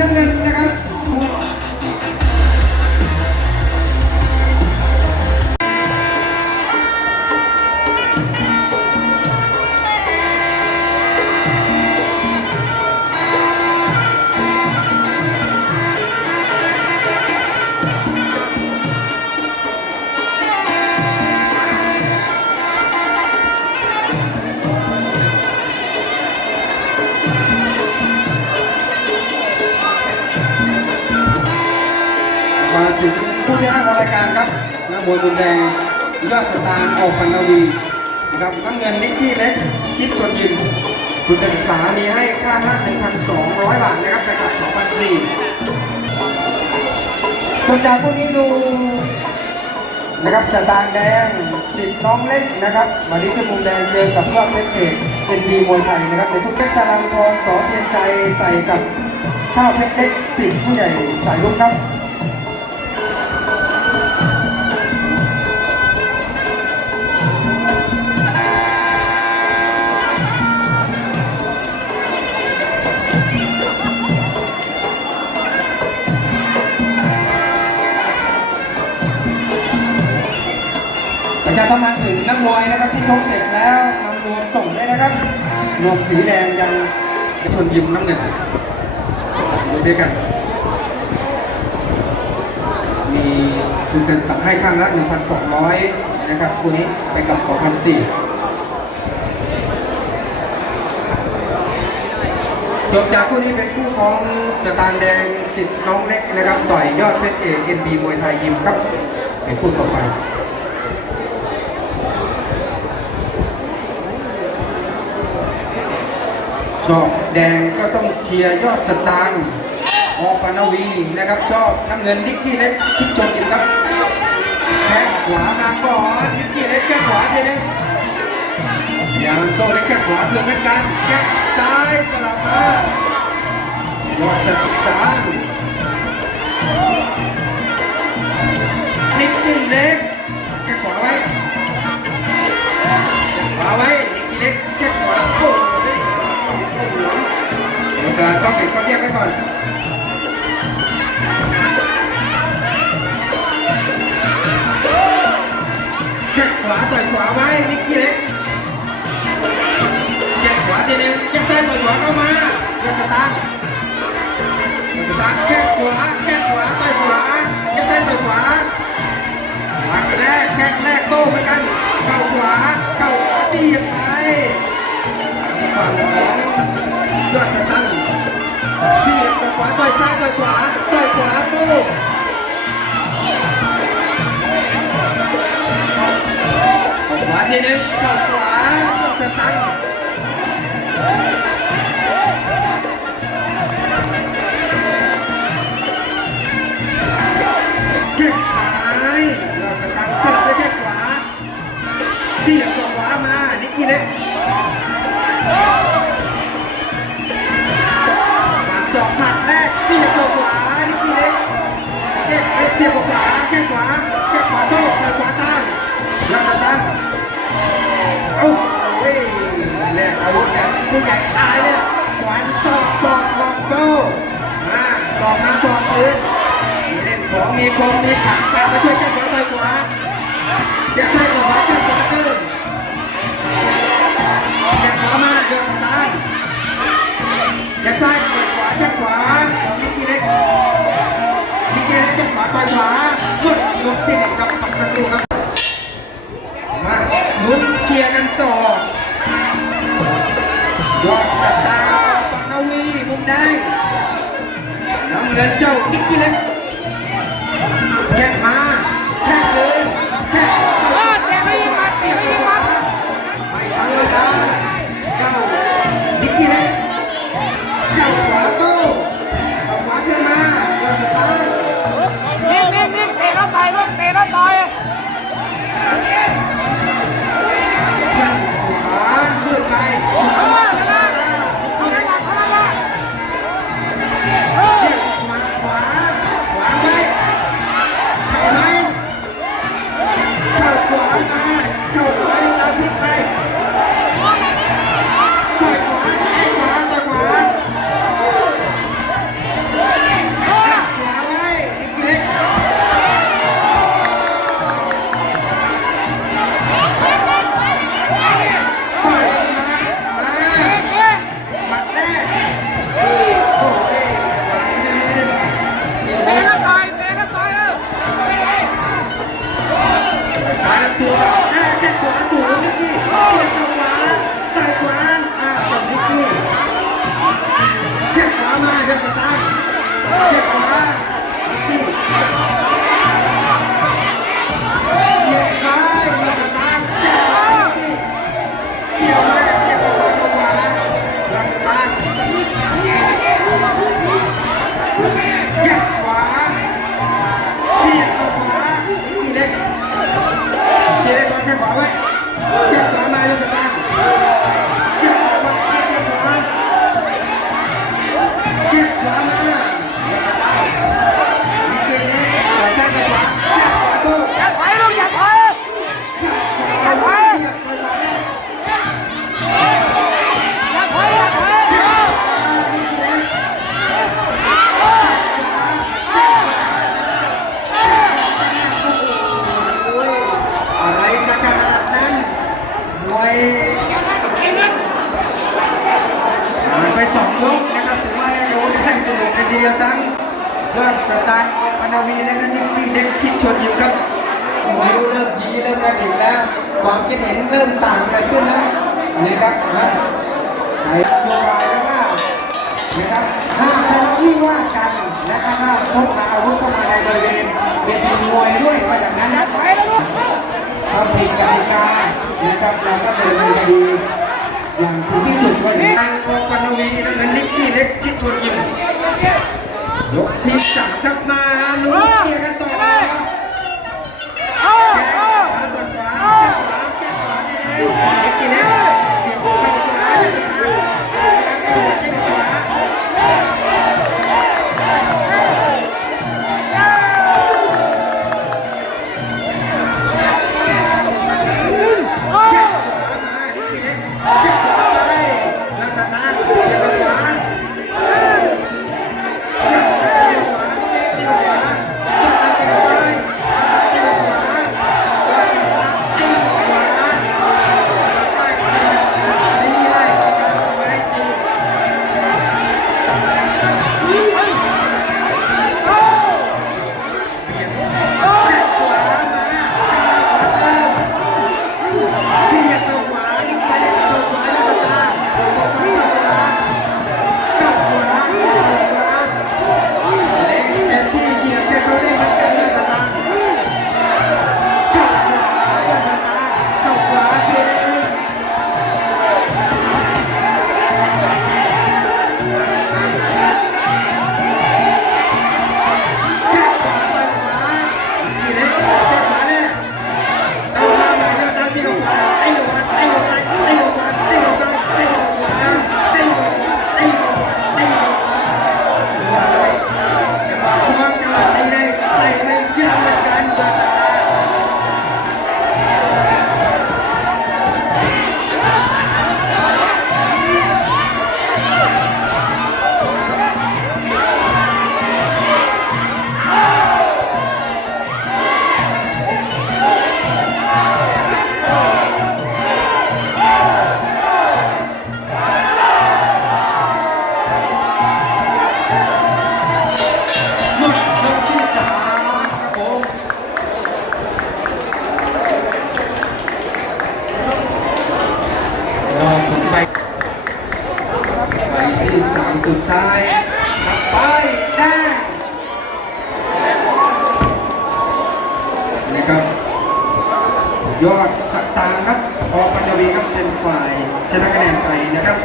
น้ำเงิ ผู้ที่ห้าของรายการครับนักมวยมุมแดงยอดสตาร์ออกพันนาวีนะครับน้ำเงินนิกกี้เล็กคิดส่วนยิมคุณการศึกษามีให้ค่าห้า1,200บาทนะครับไปกับ2,004ส่วนจากพวกนี้ดูนะครับสตางค์แดงสิบน้องเล็กนะครับวันนี้คือมุมแดงเจอกับยอดเพชรเอกเป็นดีมวยไทยนะครับเป็นทุกเพชรตารางทองสอเทียนชัยใส่กับข้าวเพชรเล็กสิบผู้ใหญ่สายลุกครับ ชกเสร็จแล้วนำรวมส่งได้นะครับรวมสีแดงยังชนยิมน้ำเงินสามลูกด้วยกัน มีทุนการสั่งให้ข้างละ 1,200 นะครับคู่นี้ไปกับ 2,400จบจากคู่นี้เป็นคู่ของสตางค์แดงสิทธิ์น้องเล็กนะครับ ต่อยยอดเพชรเอกเอ็นบีมวยไทยยิมครับ เป็นคู่ต่อไป ชอบแดงก็ต้องเชียร์ยอดสตางค์ออปนวีนะครับ ชอบน้ำเงินนิกกี้เล็กคิดชนกินครับแข้งขวามาก่อนนิกกี้เล็กแข้งขวาทีนึงยางโตเล็กแข้งขวาเพื่อเป็นการแข้งซ้ายสลับมายอดสตางค์ แยกขวาต่อยขวาไว้นิกกี้เล็กแยกขวาทีนึงแยกซ้ายต่อยขวาเข้ามายกสตางค์แยกสตางค์แยกขวาแยกขวาต่อยขวาแยกซ้ายต่อยขวาหลังแรกแข้งแรกโต้เหมือนกันเข้าขวาเข้าขวาตียังไงฝั่งของยอดสตางค์ที่ต่อยขวาต่อยซ้ายต่อยขวาต่อยขวาโต้ ขวาทีนึงเข้าขวาสตังแข้งซ้ายเราสตังสลับไปแข้งขวาเหลือตัวขวามา นิกกี้เล็กจอกหมัดแรกเสียบตัวขวานี่ทีเล็กเสียบขวาแข้งขวา เอ้าเฮ้ยแรกอาวุธกันผู้ใหญ่ตายเนี่ยขวานจอกจอกจอกโต้มาจอกมาจอกคืนเล่นของมีคมมีขังตารมาช่วยแข้งขวาไปขวาจะใช่ขวาแข้งขวาเกินแข้งขวามาเดินตั้งแข้งซ้ายต่อยข เชียร์กันต่อยอดตาตาปักนาวีมุมแดงน้ำเงินเจ้านิกกี้เล็กแข้งมา ทีเดียวทั้งเพื่อสตาร์ทออกอนาวีและก็นิกที่เล็กชิดชนอยู่ครับนิ้วเริ่มจีเริ่มกระดิกแล้ว ความคิดเห็นเริ่มต่างกันขึ้นแล้วอันนี้ครับนะไอ้นโยบายแล้วก็นะครับห้ามทะเลาะวิวาทกันและก็ห้ามพกพาอาวุธเข้ามาในบริเวณเวทีมวยด้วยเพราะจากนั้นทำผิดกติกานะครับเราก็จะดำเนิดี อย่างถึงที่สุดก็ได้นางโอปนวีนั้นนิกกี้เล็กชิดทวนยิ้มยกที่สามครับมาลุ้นเชียร์กันต่อ สุดท้ายไปแน่านะครับ ยอดสักตาครับออกปัจจวีครับเป็นฝ่ายชนะคะแนนไปนะครับ